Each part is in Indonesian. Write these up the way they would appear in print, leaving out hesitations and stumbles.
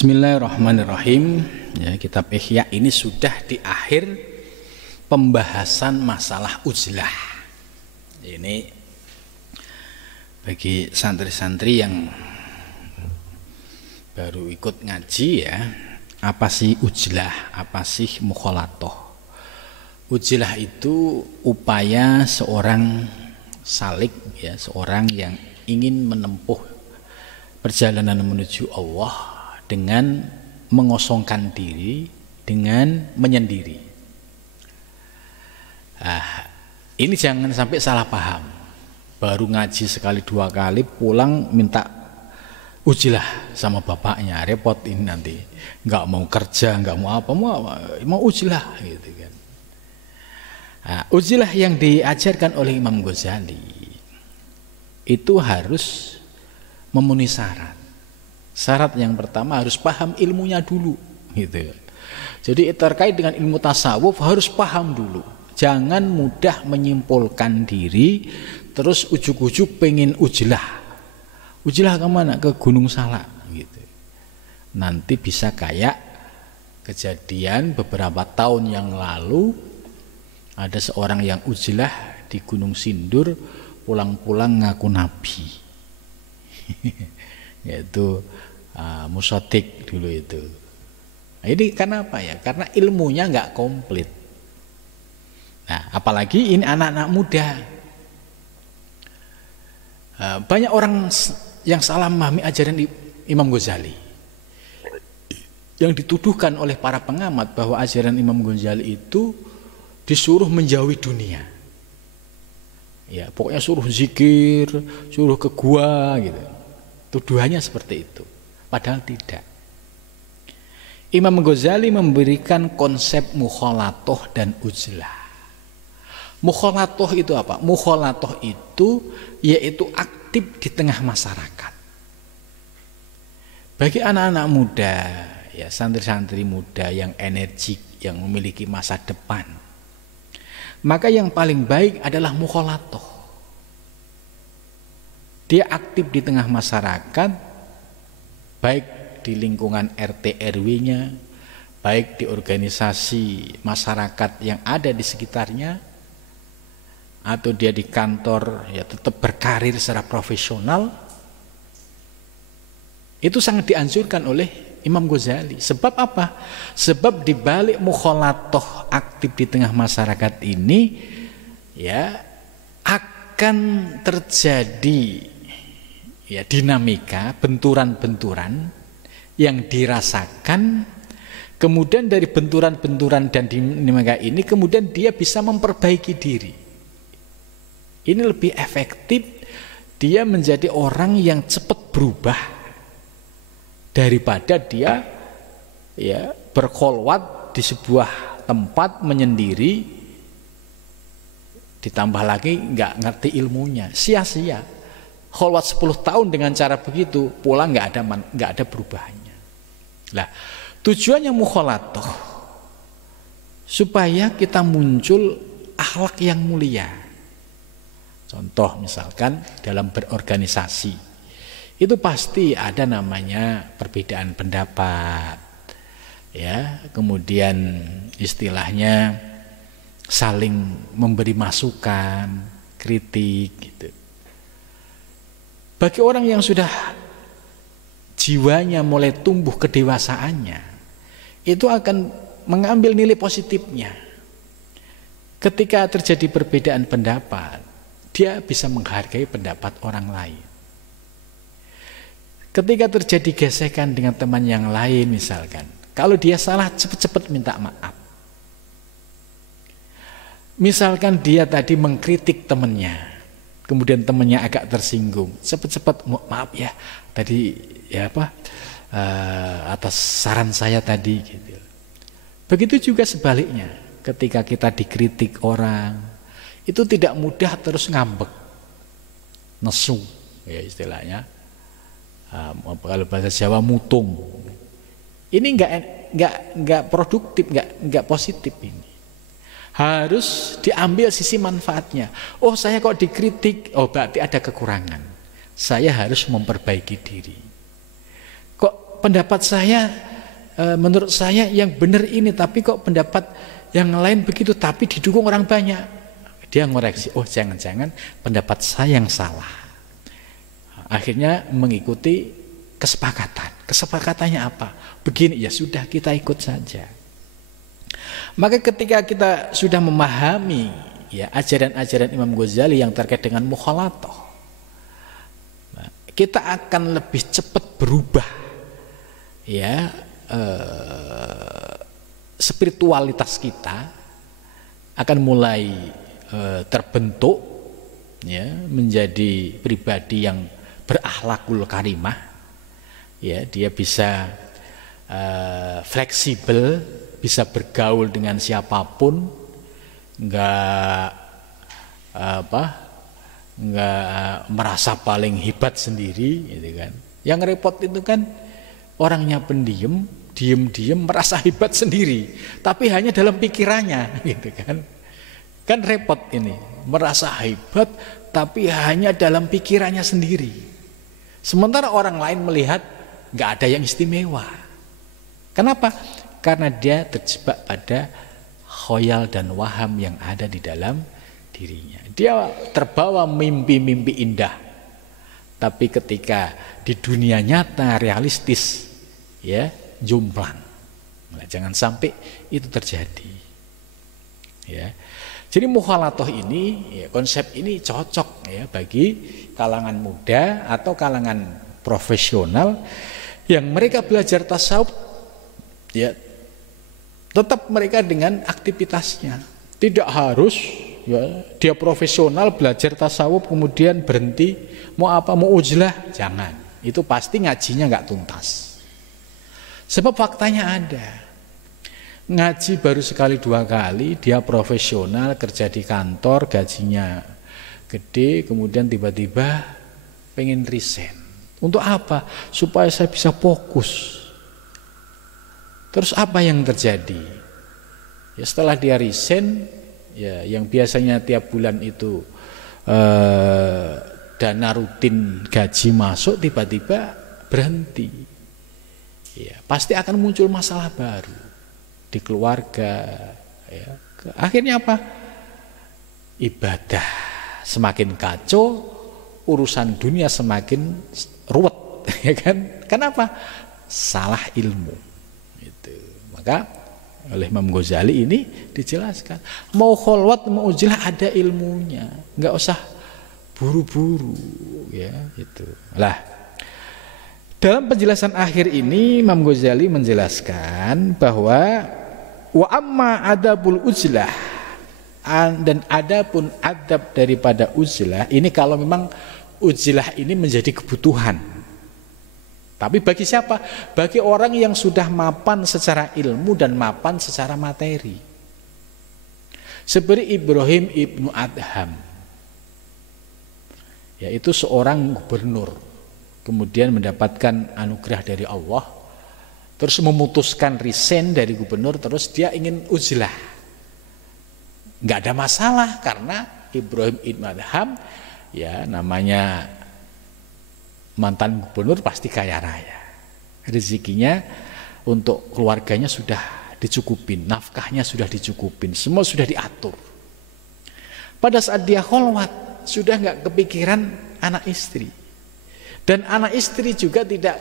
Bismillahirrahmanirrahim. Ya, kitab Ihya ini sudah di akhir pembahasan masalah uzlah. Ini bagi santri-santri yang baru ikut ngaji ya, apa sih uzlah, apa sih mukhalatoh? Uzlah itu upaya seorang salik ya, seorang yang ingin menempuh perjalanan menuju Allah dengan mengosongkan diri, dengan menyendiri. Ini jangan sampai salah paham. Baru ngaji sekali dua kali, pulang minta uzlah sama bapaknya, repot ini nanti. Nggak mau kerja, nggak mau apa, mau uzlah gitu kan. Uzlah yang diajarkan oleh Imam Ghazali itu harus memenuhi syarat. Syarat yang pertama harus paham ilmunya dulu gitu. Jadi terkait dengan ilmu tasawuf harus paham dulu. Jangan mudah menyimpulkan diri terus ujuk-ujuk pengen uzlah. Uzlah kemana? Ke Gunung Salak gitu. Nanti bisa kayak kejadian beberapa tahun yang lalu ada seorang yang uzlah di Gunung Sindur, pulang-pulang ngaku nabi. Yaitu Musotik dulu itu. Nah, ini karena apa ya? Karena ilmunya nggak komplit. Nah, apalagi ini anak-anak muda. Banyak orang yang salah memahami ajaran Imam Ghazali. Yang dituduhkan oleh para pengamat bahwa ajaran Imam Ghazali itu disuruh menjauhi dunia. Ya, pokoknya suruh zikir, suruh ke gua gitu. Tuduhannya seperti itu. Padahal tidak. Imam Ghazali memberikan konsep mukhalatoh dan uzlah. Mukhalatoh itu apa? Mukhalatoh itu yaitu aktif di tengah masyarakat. Bagi anak-anak muda, ya santri-santri muda yang energik, yang memiliki masa depan, maka yang paling baik adalah mukhalatoh. Dia aktif di tengah masyarakat, baik di lingkungan RT RW-nya, baik di organisasi masyarakat yang ada di sekitarnya, atau dia di kantor ya tetap berkarir secara profesional. Itu sangat dianjurkan oleh Imam Ghazali. Sebab apa? Sebab di balik mukhalatoh aktif di tengah masyarakat ini ya akan terjadi ya dinamika, benturan-benturan yang dirasakan, kemudian dari benturan-benturan dan dinamika ini kemudian dia bisa memperbaiki diri. Ini lebih efektif, dia menjadi orang yang cepat berubah daripada dia ya berkholwat di sebuah tempat menyendiri, ditambah lagi nggak ngerti ilmunya, sia-sia. Kholwat 10 tahun dengan cara begitu, pulang nggak ada perubahannya. Lah, tujuannya mukhalatoh supaya kita muncul akhlak yang mulia. Contoh misalkan dalam berorganisasi, itu pasti ada namanya perbedaan pendapat, ya, kemudian istilahnya saling memberi masukan, kritik, gitu. Bagi orang yang sudah jiwanya mulai tumbuh kedewasaannya, itu akan mengambil nilai positifnya. Ketika terjadi perbedaan pendapat, dia bisa menghargai pendapat orang lain. Ketika terjadi gesekan dengan teman yang lain misalkan, kalau dia salah cepat-cepat minta maaf. Misalkan dia tadi mengkritik temannya, kemudian temannya agak tersinggung, cepat-cepat maaf ya tadi ya atas saran saya tadi gitu. Begitu juga sebaliknya, ketika kita dikritik orang, itu tidak mudah terus ngambek, nesu ya istilahnya, kalau bahasa Jawa mutung. Ini enggak produktif, enggak positif ini. Harus diambil sisi manfaatnya. Oh, saya kok dikritik, oh berarti ada kekurangan. Saya harus memperbaiki diri. Kok pendapat saya menurut saya yang benar ini, tapi kok pendapat yang lain begitu, tapi didukung orang banyak. Dia ngoreksi, oh jangan-jangan pendapat saya yang salah. Akhirnya mengikuti kesepakatan. Kesepakatannya apa? Begini, ya sudah kita ikut saja. Maka ketika kita sudah memahami ya ajaran-ajaran Imam Ghazali yang terkait dengan mukhalatoh, kita akan lebih cepat berubah ya, spiritualitas kita akan mulai terbentuk ya, menjadi pribadi yang berakhlakul karimah ya, dia bisa fleksibel, bisa bergaul dengan siapapun, enggak merasa paling hebat sendiri gitu kan. Yang repot itu kan orangnya pendiam, diem-diem merasa hebat sendiri, tapi hanya dalam pikirannya gitu kan. Kan repot ini, merasa hebat tapi hanya dalam pikirannya sendiri. Sementara orang lain melihat nggak ada yang istimewa. Kenapa? Karena dia terjebak pada khoyal dan waham yang ada di dalam dirinya. Dia terbawa mimpi-mimpi indah. Tapi ketika di dunia nyata realistis ya, jomplang. Nah, jangan sampai itu terjadi. Ya. Jadi mukhalatoh ini, ya, konsep ini cocok ya bagi kalangan muda atau kalangan profesional yang mereka belajar tasawuf ya, tetap mereka dengan aktivitasnya. Tidak harus ya, dia profesional belajar tasawuf kemudian berhenti mau apa, mau uzlah, jangan. Itu pasti ngajinya nggak tuntas. Sebab faktanya ada. Ngaji baru sekali dua kali, dia profesional, kerja di kantor, gajinya gede, kemudian tiba-tiba pengen resign. Untuk apa? Supaya saya bisa fokus. Terus apa yang terjadi? Ya, setelah dia resign, ya, yang biasanya tiap bulan itu dana rutin gaji masuk, tiba-tiba berhenti. Ya, pasti akan muncul masalah baru di keluarga ya. Akhirnya apa? Ibadah semakin kacau, urusan dunia semakin ruwet ya kan? Kenapa? Salah ilmu itu. Maka oleh Imam Ghazali ini dijelaskan, mau kholwat mau ujlah ada ilmunya, nggak usah buru-buru ya itu. Lah, dalam penjelasan akhir ini Imam Ghazali menjelaskan bahwa wa amma adabul uzlah, dan adapun adab daripada uzlah ini kalau memang uzlah ini menjadi kebutuhan. Tapi bagi siapa? Bagi orang yang sudah mapan secara ilmu dan mapan secara materi. Seperti Ibrahim ibnu Adham, yaitu seorang gubernur, kemudian mendapatkan anugerah dari Allah, terus memutuskan resign dari gubernur, terus dia ingin uzlah. Nggak ada masalah karena Ibrahim ibn Adham ya namanya mantan gubernur pasti kaya raya. Rezekinya untuk keluarganya sudah dicukupin, nafkahnya sudah dicukupin, semua sudah diatur. Pada saat dia kholwat sudah nggak kepikiran anak istri. Dan anak istri juga tidak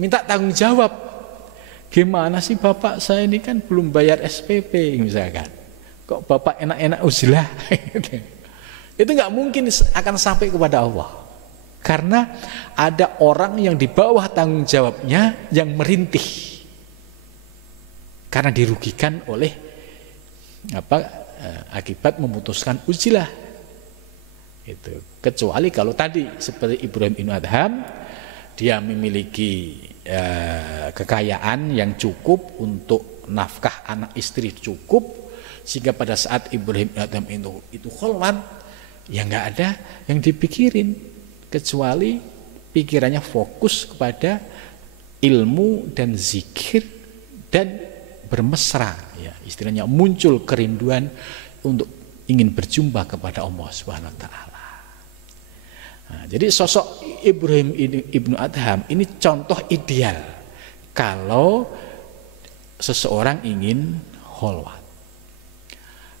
minta tanggung jawab. Gimana sih bapak saya ini kan belum bayar SPP misalkan. Kok bapak enak-enak uzlah? Itu nggak mungkin akan sampai kepada Allah. Karena ada orang yang di bawah tanggung jawabnya yang merintih. Karena dirugikan oleh akibat memutuskan uzlah. Itu. Kecuali kalau tadi seperti Ibrahim ibn Adham, dia memiliki kekayaan yang cukup untuk nafkah anak istri cukup, sehingga pada saat Ibrahim ibn Adham itu kholwat, ya nggak ada yang dipikirin kecuali pikirannya fokus kepada ilmu dan zikir dan bermesra, ya istilahnya muncul kerinduan untuk ingin berjumpa kepada Allah Subhanahu wa taala. Nah, jadi sosok Ibrahim ibnu Adham ini contoh ideal kalau seseorang ingin kholwat.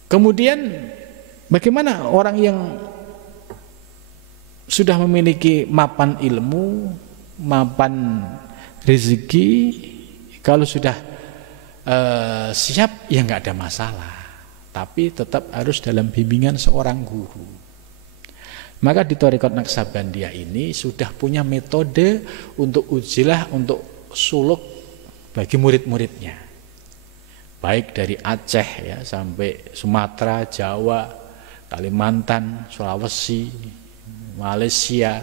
Kemudian bagaimana orang yang sudah memiliki mapan ilmu, mapan rezeki, kalau sudah siap ya nggak ada masalah, tapi tetap harus dalam bimbingan seorang guru. Maka di Thariqat Naqsabandiyah ini sudah punya metode untuk ujilah, untuk suluk bagi murid-muridnya, baik dari Aceh ya sampai Sumatera, Jawa, Kalimantan, Sulawesi, Malaysia,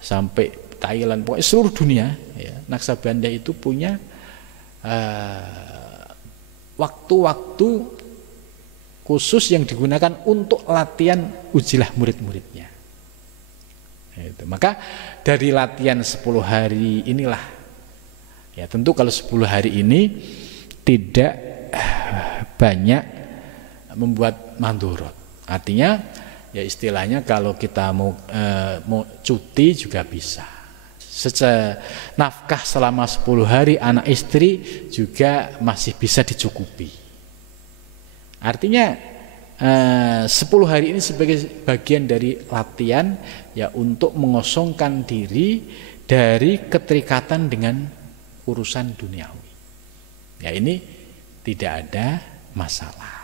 sampai Thailand, pokoknya seluruh dunia ya. Naqsabandiyah itu punya waktu-waktu khusus yang digunakan untuk latihan ujilah murid-muridnya. Maka dari latihan 10 hari inilah, ya tentu kalau 10 hari ini tidak banyak membuat mandorot. Artinya ya istilahnya kalau kita mau cuti juga bisa. Nafkah selama 10 hari anak istri juga masih bisa dicukupi. Artinya 10 hari ini sebagai bagian dari latihan ya untuk mengosongkan diri dari keterikatan dengan urusan duniawi. Ya ini tidak ada masalah.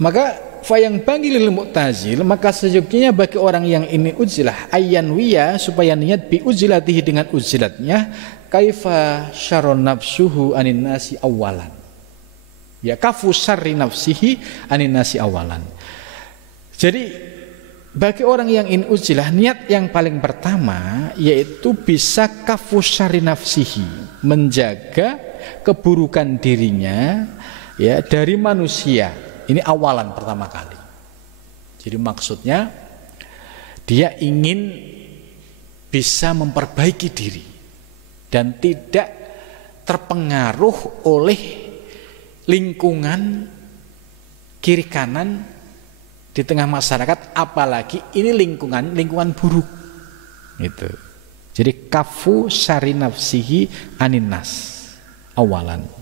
Maka fayang bagi lil mu'tazil, maka sejujurnya bagi orang yang ini ujilah ayyanwiya, supaya niat bi ujilatihi dengan ujilatnya kaifa syaron nafsuhu anin nasi awalan, ya kafu syarri nafsihi anin nasi awalan. Jadi bagi orang yang ini ujilah, niat yang paling pertama yaitu bisa kafu syarri nafsihi, menjaga keburukan dirinya ya dari manusia. Ini awalan pertama kali. Jadi maksudnya dia ingin bisa memperbaiki diri dan tidak terpengaruh oleh lingkungan kiri kanan di tengah masyarakat, apalagi ini lingkungan buruk. Gitu. Jadi kafu syari nafsihi aninnas awalan.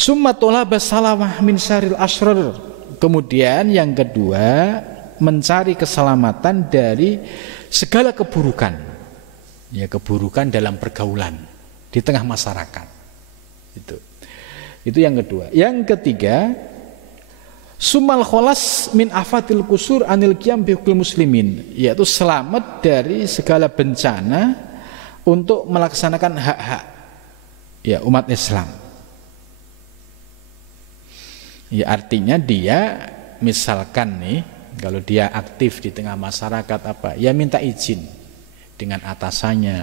Summa tolaba salamah min syaril asrar. Kemudian yang kedua, mencari keselamatan dari segala keburukan. Ya, keburukan dalam pergaulan di tengah masyarakat. Itu yang kedua. Yang ketiga, sumal kholas min afatil kusur anil qiyam bihukul muslimin, yaitu selamat dari segala bencana untuk melaksanakan hak-hak ya umat Islam. Ya artinya dia misalkan nih, kalau dia aktif di tengah masyarakat apa, ya minta izin dengan atasannya.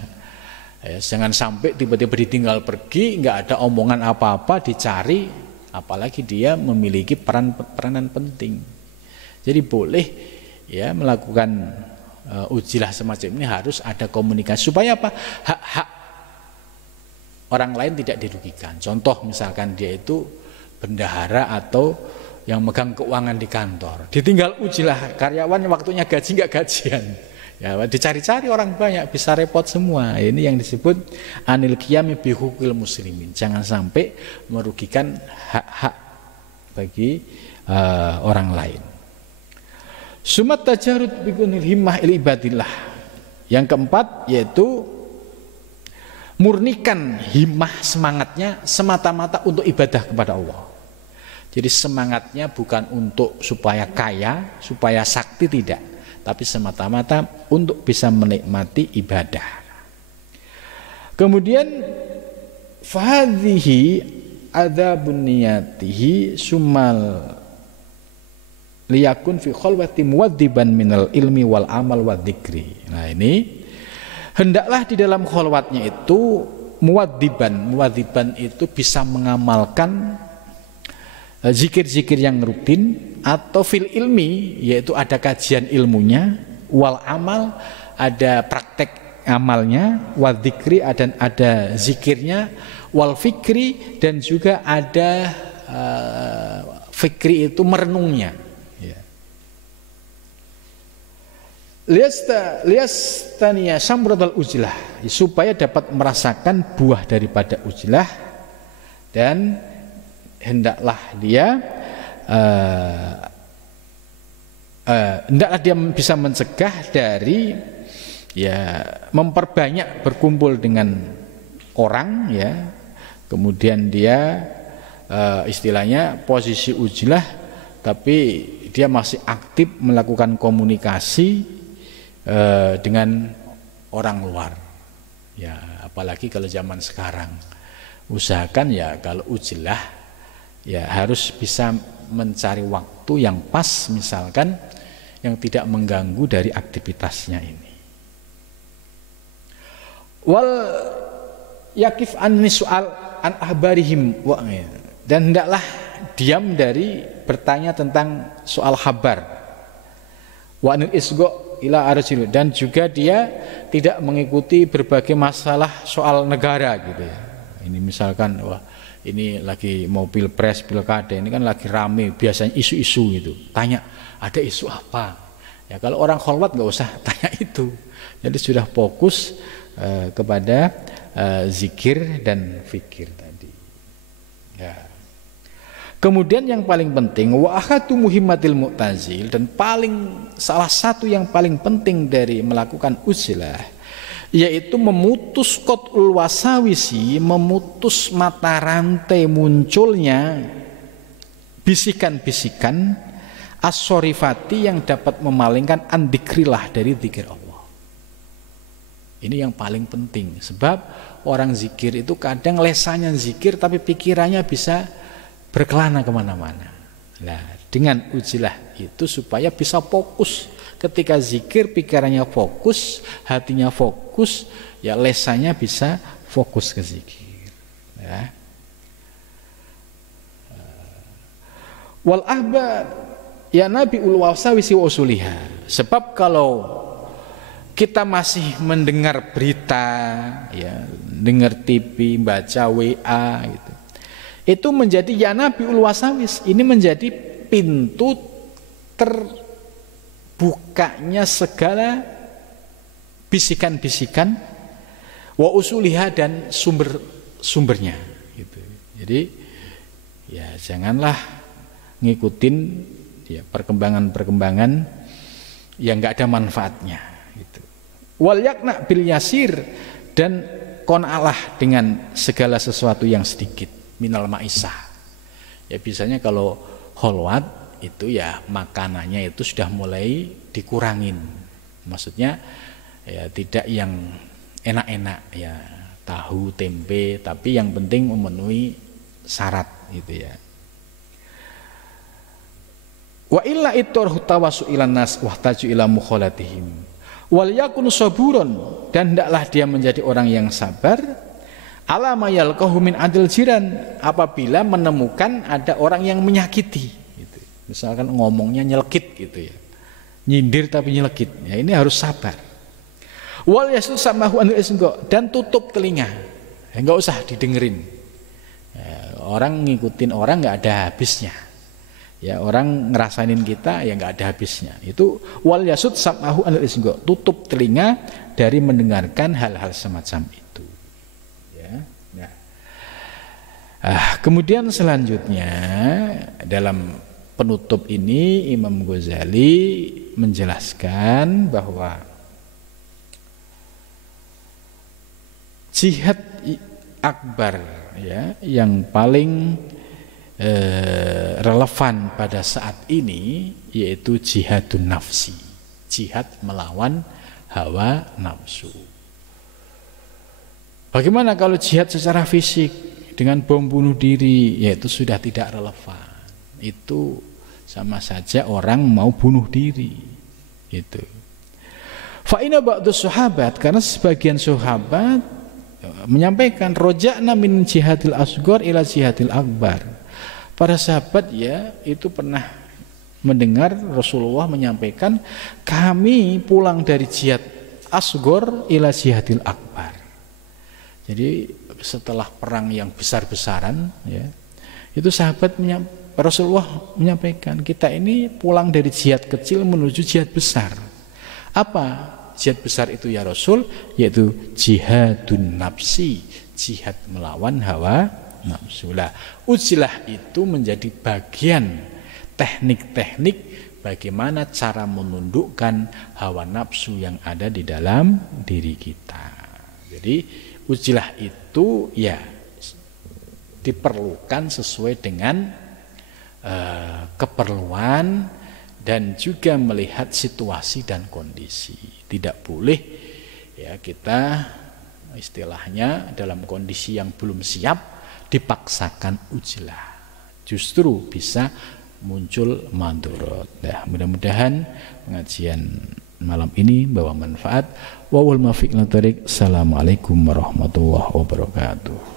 Ya, jangan sampai tiba-tiba ditinggal pergi, nggak ada omongan apa-apa, dicari, apalagi dia memiliki peranan penting. Jadi boleh ya melakukan ujilah semacam ini, harus ada komunikasi supaya apa? Hak-hak orang lain tidak dirugikan. Contoh misalkan dia itu bendahara atau yang megang keuangan di kantor, ditinggal ujilah karyawan, waktunya gaji nggak gajian, ya dicari-cari orang banyak, bisa repot semua. Ini yang disebut anil qiyami bihukil muslimin, jangan sampai merugikan hak-hak bagi orang lain. Sumat tajarud bikunil himmah il ibadillah. Yang keempat yaitu murnikan himmah, semangatnya semata-mata untuk ibadah kepada Allah. Jadi semangatnya bukan untuk supaya kaya, supaya sakti, tidak, tapi semata-mata untuk bisa menikmati ibadah. Kemudian fahadhihi adzabun niyatihi summal liyakun fi khalwati muwadziban minal ilmi wal amal wa dzikri. Nah ini hendaklah di dalam khalwatnya itu muwadziban itu bisa mengamalkan zikir-zikir yang rutin, atau fil ilmi yaitu ada kajian ilmunya, wal amal ada praktek amalnya, wal dzikri ada zikirnya, wal fikri dan juga ada fikri itu merenungnya. liyastaniya samratal ujlah, supaya dapat merasakan buah daripada ujlah, dan hendaklah dia bisa mencegah dari memperbanyak berkumpul dengan orang, kemudian dia istilahnya posisi ujlah tapi dia masih aktif melakukan komunikasi dengan orang luar, apalagi kalau zaman sekarang. Usahakan kalau ujlah harus bisa mencari waktu yang pas, misalkan yang tidak mengganggu dari aktivitasnya ini. Wal yakif anni soal an ahbarihim, dan hendaklah diam dari bertanya tentang soal kabar. Wa anil isgo ila arjil, dan juga dia tidak mengikuti berbagai masalah soal negara gitu ya. Ini misalkan ini lagi mau pilpres, pilkada, ini kan lagi rame biasanya isu-isu gitu. Tanya, ada isu apa? Ya kalau orang kholwat nggak usah tanya itu. Jadi sudah fokus kepada zikir dan fikir tadi. Ya. Kemudian yang paling penting, wa akhatu muhimmatil mu'tazil, dan salah satu yang paling penting dari melakukan uzlah, yaitu memutus qat'ul wasawisi, memutus mata rantai munculnya bisikan-bisikan as-sorifati yang dapat memalingkan andikrillah dari zikir Allah. Ini yang paling penting, sebab orang zikir itu kadang lesannya zikir tapi pikirannya bisa berkelana kemana-mana. Nah, dengan uzlah itu supaya bisa fokus. Ketika zikir pikirannya fokus, hatinya fokus, lesannya bisa fokus ke zikir. Wal ahbar nabi ul wasawisi wa usuliha. Sebab kalau kita masih mendengar berita, dengar TV, baca WA gitu, itu menjadi nabi ul wasawis. Ini menjadi pintu terbukanya segala bisikan-bisikan wa usuliha, dan sumber-sumbernya gitu. Jadi janganlah ngikutin perkembangan-perkembangan yang enggak ada manfaatnya gitu. Wal yakna bil yasir, dan qana'lah dengan segala sesuatu yang sedikit, minal ma'isah. Biasanya kalau kholwat itu makanannya itu sudah mulai dikurangin. Maksudnya tidak yang enak-enak, tahu, tempe, tapi yang penting memenuhi syarat gitu ya. Wa illa iturhu tawasu ilan nas wahtaju ila mukhalatihim wal yakun saburon, dan hendaklah dia menjadi orang yang sabar ala ma yalqahu min adil jiran, apabila menemukan ada orang yang menyakiti gitu. Misalkan ngomongnya nyelekit gitu nyindir tapi nyelekit, ini harus sabar. Wal yasu samahu anil isgo, dan tutup telinga, enggak usah didengerin. Orang ngikutin orang enggak ada habisnya. Orang ngerasainin kita enggak ada habisnya. Itu wal yasud samahu anil isgo, tutup telinga dari mendengarkan hal-hal semacam itu. Kemudian selanjutnya dalam penutup ini Imam Ghazali menjelaskan bahwa jihad akbar yang paling relevan pada saat ini yaitu jihadun nafsi, jihad melawan hawa nafsu. Bagaimana kalau jihad secara fisik dengan bom bunuh diri? Itu sudah tidak relevan. Itu sama saja orang mau bunuh diri. Itu. Fa inna ba'du sahabat, karena sebagian sahabat menyampaikan roja'na min jihadil asghar ila jihadil akbar. Para sahabat itu pernah mendengar Rasulullah menyampaikan, kami pulang dari jihad asghar ila jihadil akbar. Jadi setelah perang yang besar-besaran itu Rasulullah menyampaikan, kita ini pulang dari jihad kecil menuju jihad besar. Apa jihad besar itu ya Rasul? Yaitu jihadun nafsi, jihad melawan hawa nafsu. Lah, uzlah itu menjadi bagian teknik-teknik bagaimana cara menundukkan hawa nafsu yang ada di dalam diri kita. Jadi uzlah itu ya diperlukan sesuai dengan keperluan dan juga melihat situasi dan kondisi. Tidak boleh ya kita istilahnya dalam kondisi yang belum siap dipaksakan uzlah. Justru bisa muncul mandorot. Nah, mudah-mudahan pengajian malam ini bawa manfaat. Wa wal muwaffiq ila thoriq. Assalamualaikum warahmatullahi wabarakatuh.